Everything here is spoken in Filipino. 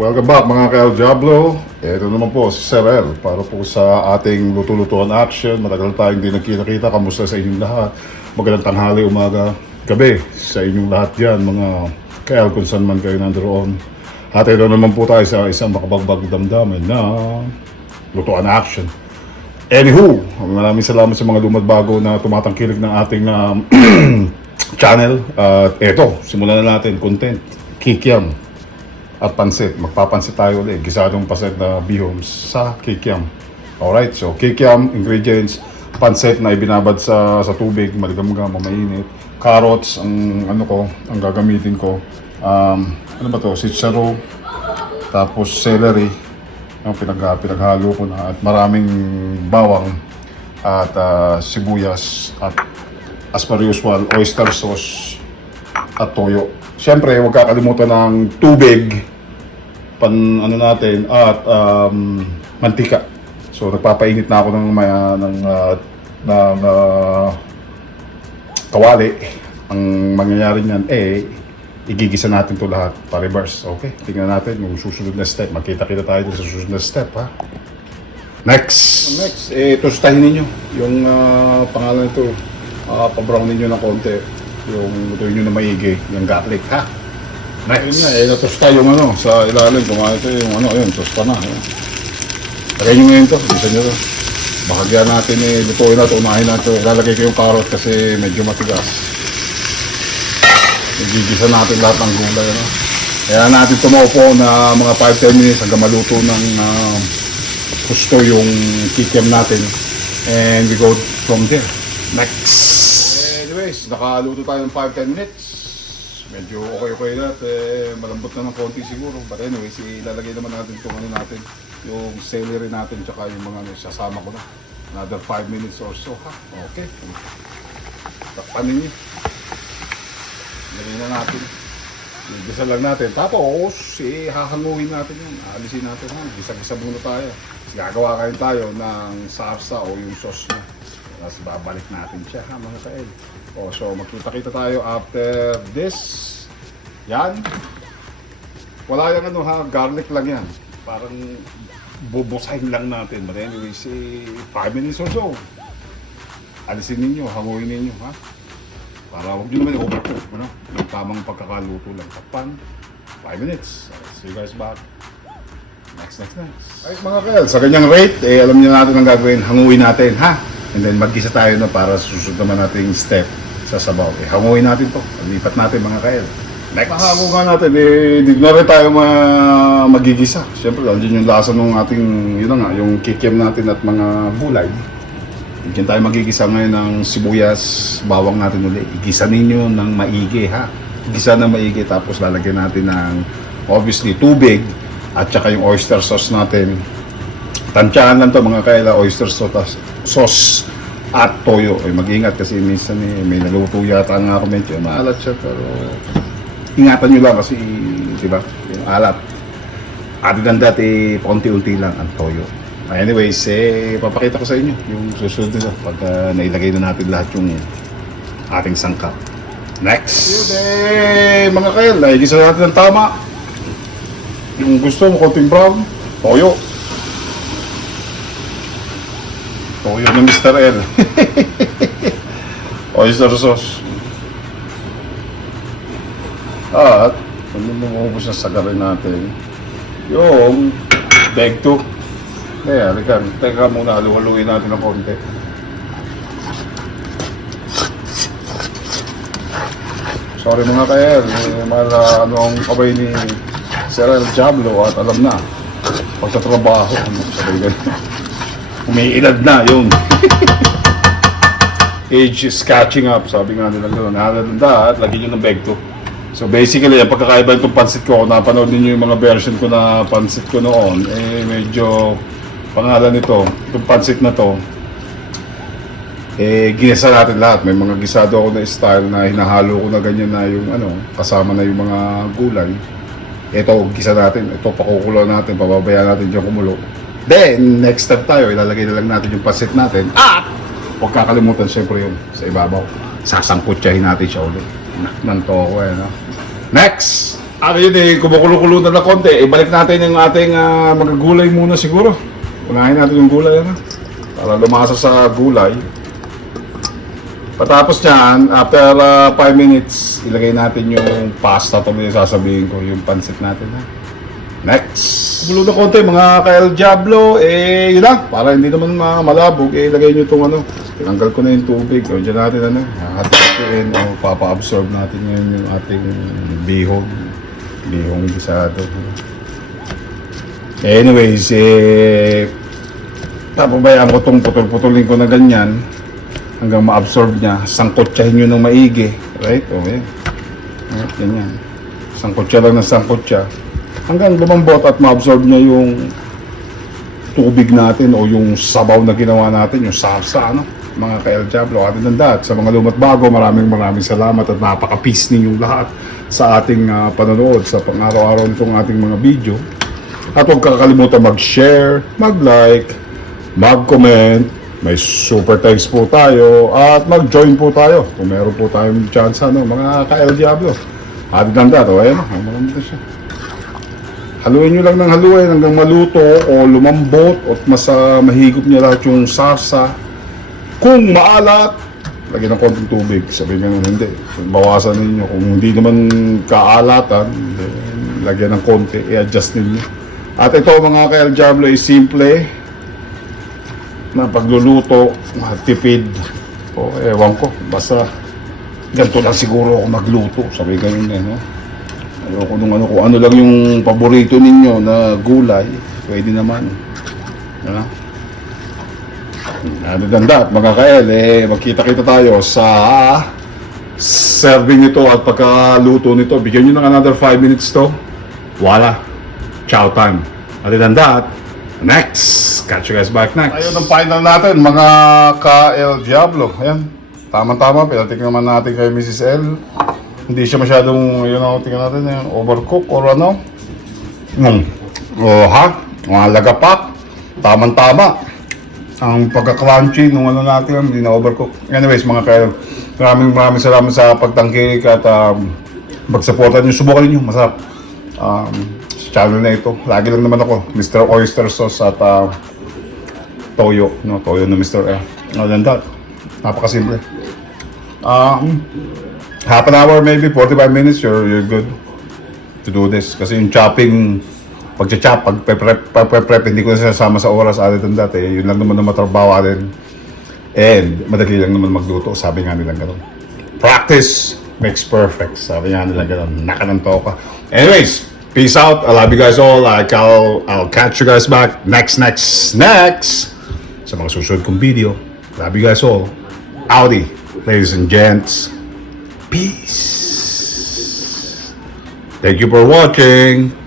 Welcome back mga ka-El Diablo. Ito naman po si Sir El para po sa ating luto-lutuan action. Matagal tayong hindi nagkita-kita. Kamusta sa inyong lahat? Magandang tanghali, umaga, gabi sa inyong lahat dyan mga ka-El kung saan man kayo nandoon. At ito naman po tayo sa isang makabagbag damdamin na lutuan action. Anywho, maraming salamat sa mga lumadbago na tumatangkilik ng ating um, channel. At eto, simulan na natin content. Kikiam at pansit. Magpapansit tayo ulit. Gisadong pansit na bihom sa kikiam. Alright, so kikiam, ingredients, pansit na ibinabad sa sa tubig, maligam-gam, mainit. Carrots, ang ano ko, ang gagamitin ko. Um, ano ba to? Sitsaro, tapos celery, ang pinag pinaghalo ko na at maraming bawang at ah, sibuyas at as per usual, oyster sauce at toyo. Siyempre, huwag kakalimutan ng tubig, pan ano natin, at um, mantika. So, nagpapainit na ako ng, maya, ng, uh, ng uh, kawali. Ang mangyayari niyan, eh, igigisa natin to lahat pa-reverse. Okay, tingnan natin yung susunod na step. Magkita-kita tayo sa susunod na step, ha? Next! Next, eh, tostahin ninyo. Yung ah, pangalan nito, uh, pa-brown ninyo ng konti. Yung lutuin nyo na maigi, yung garlic, ha? Next! Yun nga, eh, natosta yung ano, sa ilalim, kumain ito yung ano, yun, tosta na. Yun. Lagay nyo ngayon to, bisa nyo to. Bahagyan natin eh, lutuin na ito, unahin na ito. Ilalagay ko yung carrot kasi medyo matigas. Igigisa natin lahat ng gulay, ano? Kaya natin tumaupo na mga 5-10 minutes hanggang maluto ng gusto yung kikiam natin. And we go from there. Next! Anyways, nakaluto tayo ng 5-10 minutes. Medyo okay-okay na at eh, malambot na ng konti siguro. But anyways, ilalagay naman natin itong ano natin, yung celery natin tsaka yung mga ano, sasama ko na. Another 5 minutes or so, ha? Okay. Takpan ninyo. Lagyan na natin. Gisa lang natin. Tapos, eh, hahanguin natin yun. Alisin natin ha. Gisa-gisa muna tayo. Gagawa kayo tayo ng sarsa o yung sauce na. Tapos babalik natin siya ha mga kael. O, so magkita-kita tayo after this. Yan. Wala yung ano ha, garlic lang yan. Parang bubusahin lang natin. But anyways, eh, 5 minutes or so. Alisin ninyo, hanguin ninyo ha. Para huwag nyo naman i-overcook, ano? Yung tamang pagkakaluto lang. Takpan, 5 minutes. See you guys back. Next, next, next. Ay, mga kael, sa ganyang rate, eh, alam niyo natin ang gagawin. Hanguin natin, ha? And then, mag-isa tayo na para susunod naman nating step sa sabaw. Eh, hanguin natin to. Lipat natin, mga kael. Next. Mahango nga natin, eh, di na rin tayo ma- magigisa. Siyempre, andyan yung lasa ng ating, yun na nga, yung kikiam natin at mga gulay. Diyan tayo magigisa ngayon ng sibuyas, bawang natin ulit. Igisa ninyo ng maigi ha. Igisa ng maigi tapos lalagyan natin ng obviously tubig at saka yung oyster sauce natin. Tansyahan lang to mga kaila, oyster sauce, at toyo. Eh, mag-ingat kasi minsan eh, may naluto yata nga ako medyo maalat siya pero ingatan nyo lang kasi di ba yung alat. Other than that, eh, paunti-unti lang ang toyo. Anyways, eh, papakita ko sa inyo yung susunod nito pag ah, nailagay na natin lahat yung ating sangkap. Next! Yun eh, mga kail, naigisa natin ng tama. Yung gusto mo, konting brown, toyo. Toyo ni Mr. L. Oyster sauce. At, kung lumubos na sagarin natin, yung bag 2. Kaya, halika. Teka muna, halu-haluin natin ng konti. Sorry mga kael, eh, mala ano ang kabay ni Sir El Diablo at alam na, pagtatrabaho, ano, sabi ganun. Umiilad na, yun. Age is catching up, sabi nga nila gano'n. Nakakaganda at lagyan nyo ng bag to. So basically, ang pagkakaiba itong pansit ko, kung napanood ninyo yung mga version ko na pansit ko noon, eh medyo pangalan nito, itong pansit na to, eh ginisa natin lahat. May mga gisado ako na style na hinahalo ko na ganyan na yung ano, kasama na yung mga gulay. Ito, gisa natin. Ito, pakukulo natin, pababayaan natin dyan kumulo. Then, next step tayo, ilalagay na lang natin yung pansit natin. At, huwag kakalimutan syempre yun sa ibabaw. Sasangkutsahin natin siya ulit. Nanto ako eh, no? Next! Ano yun eh, kumukulo-kulo na na konti. Ibalik natin yung ating ah, mga gulay muna siguro. Unahin natin yung gulay, ano? Para lumasa sa gulay. Patapos niyan, after 5 minutes, ilagay natin yung pasta. Ito yung sasabihin ko, yung pansit natin. Ha? Next! Gulo na konti, mga ka-El Diablo, eh, yun lang. Para hindi naman ma- malabog, eh, ilagay nyo itong ano. Tinanggal ko na yung tubig. O, dyan natin, ano, hahatiin o papa-absorb natin ngayon yung ating bihog. Bihong bisado. Anyways, eh, tapabayaan ko itong putol-putulin ko na ganyan hanggang ma-absorb niya. Sangkotsahin nyo ng maigi. Right? O, yan. Right, ganyan. Sangkotsa lang ng. Hanggang lumambot at ma-absorb niya yung tubig natin o yung sabaw na ginawa natin, yung sarsa, ano? Mga ka-El Diablo, atin ng dat. Sa mga lumat bago, maraming maraming salamat at napaka-peace ninyong lahat sa ating ah, panonood sa pang-araw-araw nitong ating mga video. At huwag kakalimutan mag-share, mag-like, mag-comment, may super thanks po tayo at mag-join po tayo kung meron po tayong chance ano, mga ka-El Diablo. Atin ng dat, o ayan, marami na siya. Haluin nyo lang ng haluin hanggang maluto o lumambot at mas ah, mahigop niya lahat yung sarsa. Kung maalat, lagyan ng konting tubig. Sabihin nga hindi. Bawasan ninyo. Kung hindi naman kaalatan, lagyan ng konti. I-adjust ninyo. At ito mga ka-El Diablo ay simple na pagluluto, tipid. O ewan ko, basta ganito lang siguro ako magluto. Sabi ganun eh, no? Ayoko nung ano, kung ano lang yung paborito ninyo na gulay, pwede naman. Ano? Ano ganda, mga kael, eh, magkita-kita tayo sa serving nito at pagkaluto nito. Bigyan nyo ng another 5 minutes to. Wala. Ciao time. Other than that, next. Catch you guys back next. Ayun ang final natin, mga ka-El Diablo. Ayan. Tama-tama, pinatik naman natin kay Mrs. L. Hindi siya masyadong, yun know, tingnan natin, yung overcook or ano. Hmm. Oh, ha? Mga lagapak. Tamang-tama. Ang pagka-crunchy nung ano natin, hindi na overcook. Anyways, mga kayo, maraming maraming salamat sa pagtangkilik at um, pag-supportan nyo. Subukan nyo, masarap. Um, channel na ito. Lagi lang naman ako, Mr. Oyster Sauce at uh, Toyo. No? Toyo na Mr. F. Other than that, napakasimple. Um, half an hour maybe, 45 minutes, you're, you're good to do this. Kasi yung chopping, pag-chop, pag-prep, pag-prep, hindi ko na sinasama sa oras other than that. Eh. Yun lang naman na matrabaho atin. And madali lang naman magluto. Sabi nga nila ganun. Practice makes perfect. Sabi nga nila ganun. Naka ng toka. Anyways, peace out. I love you guys all. Like, I'll, I'll catch you guys back next, next, next sa mga susunod kong video. Love you guys all. Audi, ladies and gents. Peace. Thank you for watching.